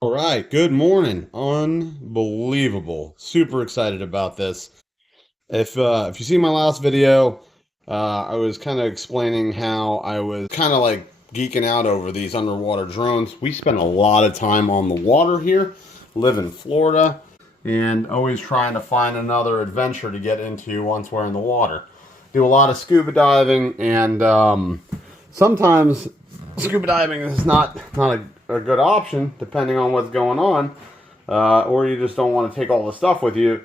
All right, good morning. Unbelievable. Super excited about this. If you see my last video, I was kind of explaining how I was kind of like geeking out over these underwater drones. We spend a lot of time on the water here, live in Florida, and always trying to find another adventure to get into once we're in the water. Do a lot of scuba diving, and sometimes scuba diving is not a good option depending on what's going on, or you just don't want to take all the stuff with you,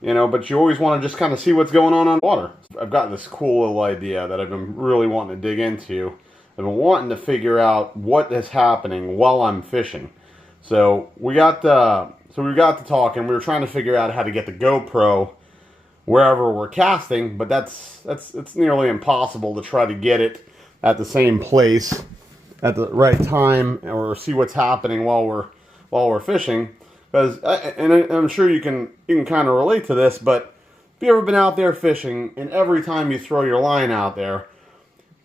but you always want to just kind of see what's going on water. I've got this cool little idea that I've been really wanting to dig into. I've been wanting to figure out what is happening while I'm fishing. So we got to talking. We were trying to figure out how to get the GoPro wherever we're casting, but it's nearly impossible to try to get it at the same place at the right time or see what's happening while we're fishing. Because I'm sure you can kind of relate to this, but have you ever been out there fishing and every time you throw your line out there,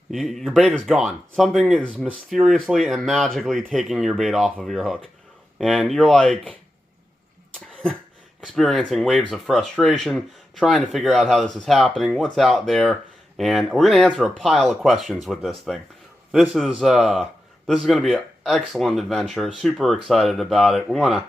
your bait is gone? Something is mysteriously and magically taking your bait off of your hook, and you're like experiencing waves of frustration, trying to figure out how this is happening, what's out there, and we're going to answer a pile of questions with this thing. This is going to be an excellent adventure. Super excited about it. We're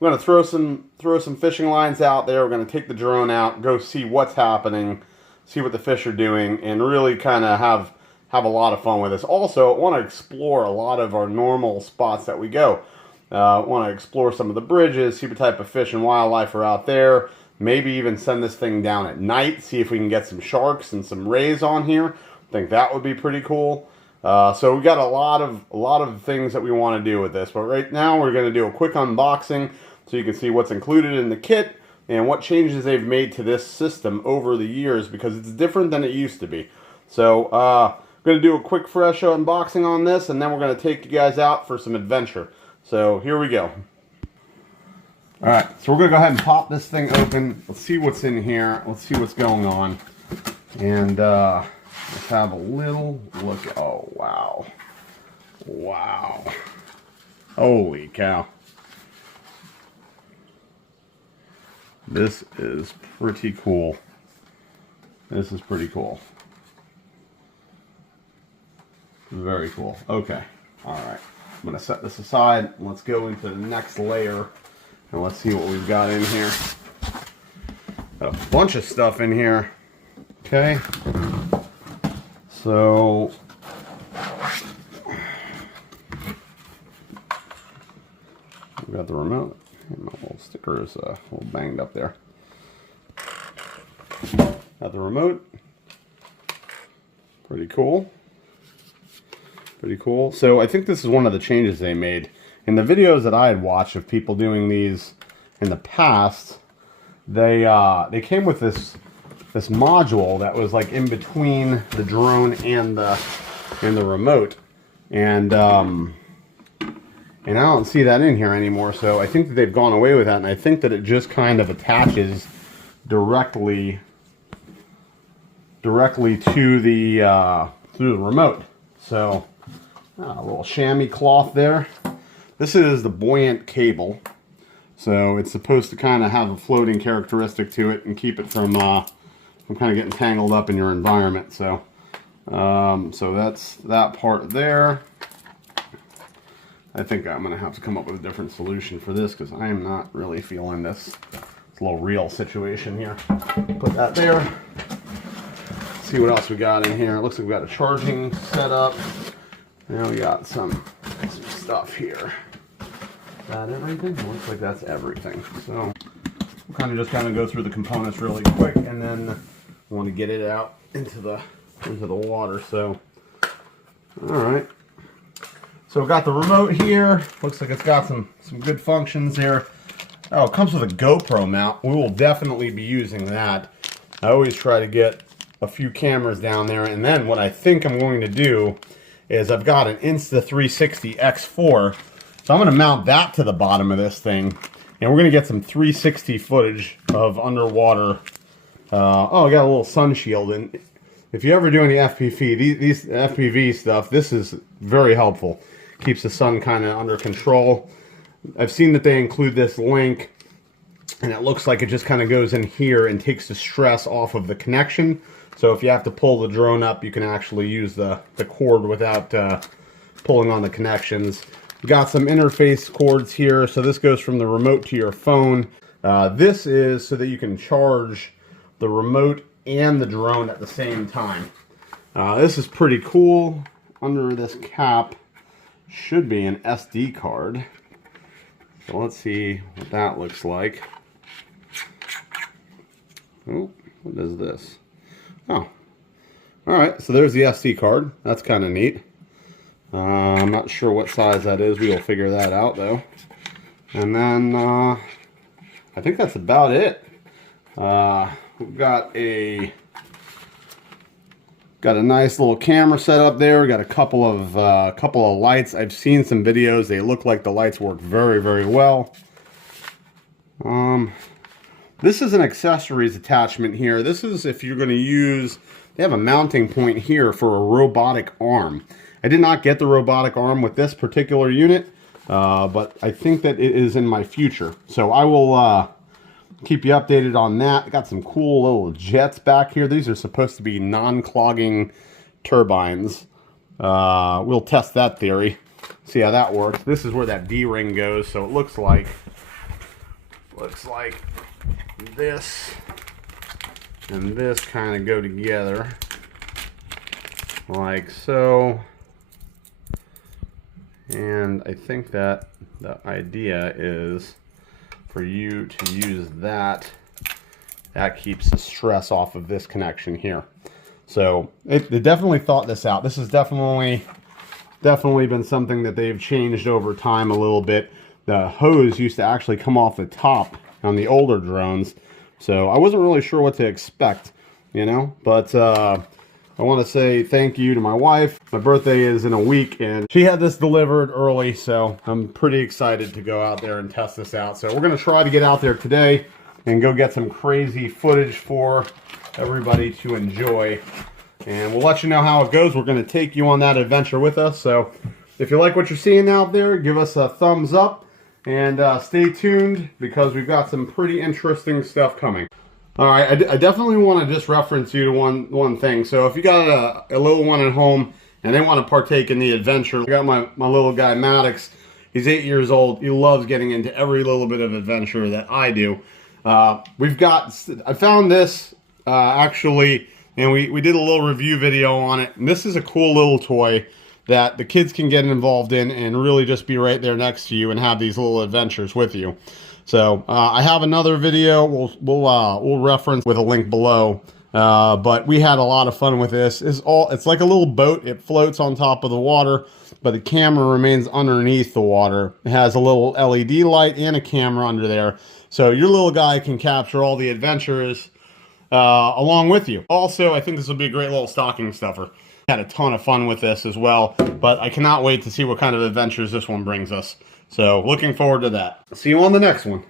gonna throw some fishing lines out there. We're gonna take the drone out, go see what's happening, see what the fish are doing, and really kind of have a lot of fun with this. Also, I want to explore a lot of our normal spots that we go. Want to explore some of the bridges, see what type of fish and wildlife are out there. Maybe even send this thing down at night, see if we can get some sharks and some rays on here. I think that would be pretty cool. So we got a lot of things that we want to do with this. But right now we're going to do a quick unboxing so you can see what's included in the kit and what changes they've made to this system over the years, because it's different than it used to be. So I'm going to do a quick fresh unboxing on this, and then we're going to take you guys out for some adventure. So here we go. Alright, so we're going to go ahead and pop this thing open. Let's see what's in here. Let's see what's going on. And let's have a little look. Oh, wow. Wow. Holy cow. This is pretty cool. This is pretty cool. Very cool. Okay. Alright. I'm going to set this aside. Let's go into the next layer. And let's see what we've got in here. Got a bunch of stuff in here. Okay. So we got the remote. My little sticker is a little banged up there. Got the remote. Pretty cool. Pretty cool. So I think this is one of the changes they made. In the videos that I had watched of people doing these in the past, they came with this module that was like in between the drone and the remote, and I don't see that in here anymore. So I think that they've gone away with that, and I think that it just kind of attaches directly to the through the remote. So a little chamois cloth there. This is the buoyant cable, so it's supposed to kind of have a floating characteristic to it and keep it from kind of getting tangled up in your environment. So so that's that part there. I think I'm going to have to come up with a different solution for this, because I am not really feeling this. It's a little real situation here. Put that there. See what else we got in here. It looks like we got a charging setup. Now we got some stuff here. Is that everything? It looks like that's everything. So we'll just go through the components really quick, and then we want to get it out into the water. So all right. So we've got the remote here. Looks like it's got some good functions here. Oh, it comes with a GoPro mount. We will definitely be using that. I always try to get a few cameras down there, and then what I think I'm going to do is I've got an Insta360 X4, so I'm going to mount that to the bottom of this thing, and we're going to get some 360 footage of underwater. Oh, I got a little sun shield, and if you ever do any FPV, these FPV stuff, this is very helpful. Keeps the sun kind of under control. I've seen that they include this link, and it looks like it just kind of goes in here and takes the stress off of the connection. So if you have to pull the drone up, you can actually use the cord without pulling on the connections. Got some interface cords here. So this goes from the remote to your phone. This is so that you can charge the remote and the drone at the same time. This is pretty cool. Under this cap should be an SD card. So let's see what that looks like. Oh, what is this? Oh, all right. So there's the SD card. That's kind of neat. I'm not sure what size that is. We'll figure that out though. And then I think that's about it. We've got a nice little camera set up there. We got a couple of lights. I've seen some videos. They look like the lights work very, very well. This is an accessories attachment here. This is if you're going to use, they have a mounting point here for a robotic arm. I did not get the robotic arm with this particular unit, but I think that it is in my future. So I will keep you updated on that. Got some cool little jets back here. These are supposed to be non-clogging turbines. We'll test that theory, see how that works. This is where that D-ring goes. So it looks like this and this kind of go together like so. And I think that the idea is for you to use that. That keeps the stress off of this connection here. So they definitely thought this out. This has definitely been something that they've changed over time a little bit. The hose used to actually come off the top on the older drones. So I wasn't really sure what to expect, you know, but I want to say thank you to my wife. My birthday is in a week and she had this delivered early, so I'm pretty excited to go out there and test this out. So we're going to try to get out there today and go get some crazy footage for everybody to enjoy. And we'll let you know how it goes. We're going to take you on that adventure with us. So if you like what you're seeing out there, give us a thumbs up and stay tuned because we've got some pretty interesting stuff coming. All right, I definitely want to just reference you to one thing. So if you got a little one at home and they want to partake in the adventure, I got my little guy Maddox. He's 8 years old. He loves getting into every little bit of adventure that I do. I found this actually, and we did a little review video on it. And this is a cool little toy that the kids can get involved in and really just be right there next to you and have these little adventures with you. So I have another video we'll reference with a link below. But we had a lot of fun with this. It's like a little boat. It floats on top of the water, but the camera remains underneath the water. It has a little LED light and a camera under there. So your little guy can capture all the adventures along with you. Also, I think this will be a great little stocking stuffer. Had a ton of fun with this as well, but I cannot wait to see what kind of adventures this one brings us. So looking forward to that. See you on the next one.